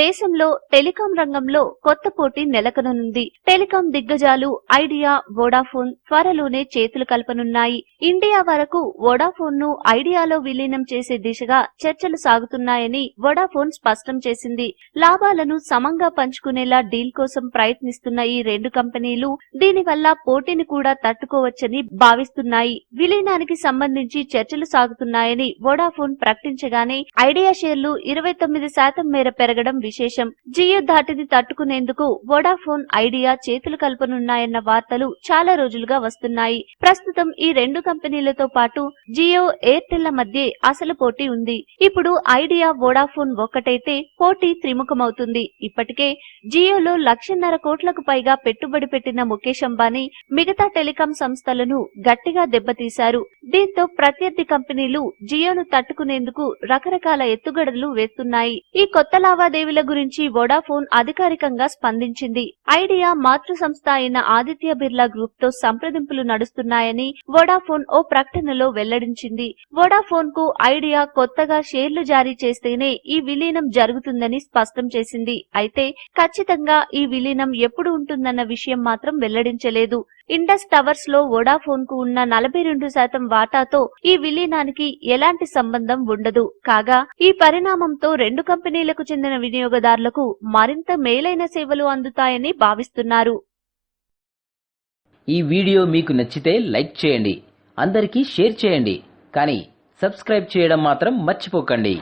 దేశంలో టెలికాం రంగంలో కొత్త పోటీ నెలకొననుంది. టెలికాం దిగ్గజాలు ఐడియా, వోడాఫోన్ త్వరలోనే చేతులు కలపనున్నాయి. ఇండియా వరకు వోడాఫోన్ ను ఐడియాలో విలీనం చేసే దిశగా చర్చలు సాగుతున్నాయని వోడాఫోన్ స్పష్టం చేసింది. లాభాలను సమంగా పంచుకునేలా డీల్ కోసం ప్రయత్నిస్తున్న ఈ రెండు కంపెనీలు దీనివల్ల పోటీని కూడా తట్టుకోవచ్చని భావిస్తున్నాయి. విలీనానికి సంబంధించి చర్చలు సాగుతున్నాయని వోడాఫోన్ ప్రకటించగానే ఐడియా షేర్లు 29% మేర పెరగడం విశేషం. జియో ధాటిని తట్టుకునేందుకు వోడాఫోన్, ఐడియా చేతులు కలపనున్నాయన్న వార్తలు చాలా రోజులుగా వస్తున్నాయి. ప్రస్తుతం ఈ రెండు కంపెనీలతో పాటు జియో, ఎయిర్టెల్ ల మధ్య అసలు పోటీ ఉంది. ఇప్పుడు ఐడియా, వోడాఫోన్ ఒక్కటైతే పోటీ త్రిముఖమవుతుంది. ఇప్పటికే జియోలో 1,50,000 కోట్లకు పైగా పెట్టుబడి పెట్టిన ముఖేష్ అంబానీ మిగతా టెలికాం సంస్థలను గట్టిగా దెబ్బతీశారు. దీంతో ప్రత్యర్థి కంపెనీలు జియోను తట్టుకునేందుకు రకరకాల ఎత్తుగడలు వేస్తున్నాయి. ఈ కొత్త లావాదేవీల గురించి వోడాఫోన్ అధికారికంగా స్పందించింది. ఐడియా మాతృ సంస్థ అయిన ఆదిత్య బిర్లా గ్రూప్ తో సంప్రదింపులు నడుస్తున్నాయని వోడాఫోన్ ఓ ప్రకటనలో వెల్లడించింది. వోడాఫోన్ కు ఐడియా కొత్తగా షేర్లు జారీ చేస్తేనే ఈ విలీనం జరుగుతుందని స్పష్టం చేసింది. అయితే ఖచ్చితంగా ఈ విలీనం ఎప్పుడు ఉంటుందన్న విషయం మాత్రం వెల్లడించలేదు. ఇండస్ టవర్స్ లో వోడాఫోన్ కు ఉన్న 42% వాటాతో ఈ విలీనానికి ఎలాంటి సంబంధం ఉండదు. కాగా ఈ పరిణామంతో రెండు కంపెనీలకు చెందిన వినియోగదారులకు మరింత మేలైన సేవలు అందుతాయని భావిస్తున్నారు. ఈ వీడియో మీకు నచ్చితే లైక్ చేయండి, అందరికీ షేర్ చేయండి, కానీ సబ్స్క్రైబ్ చేయడం మాత్రం మర్చిపోకండి.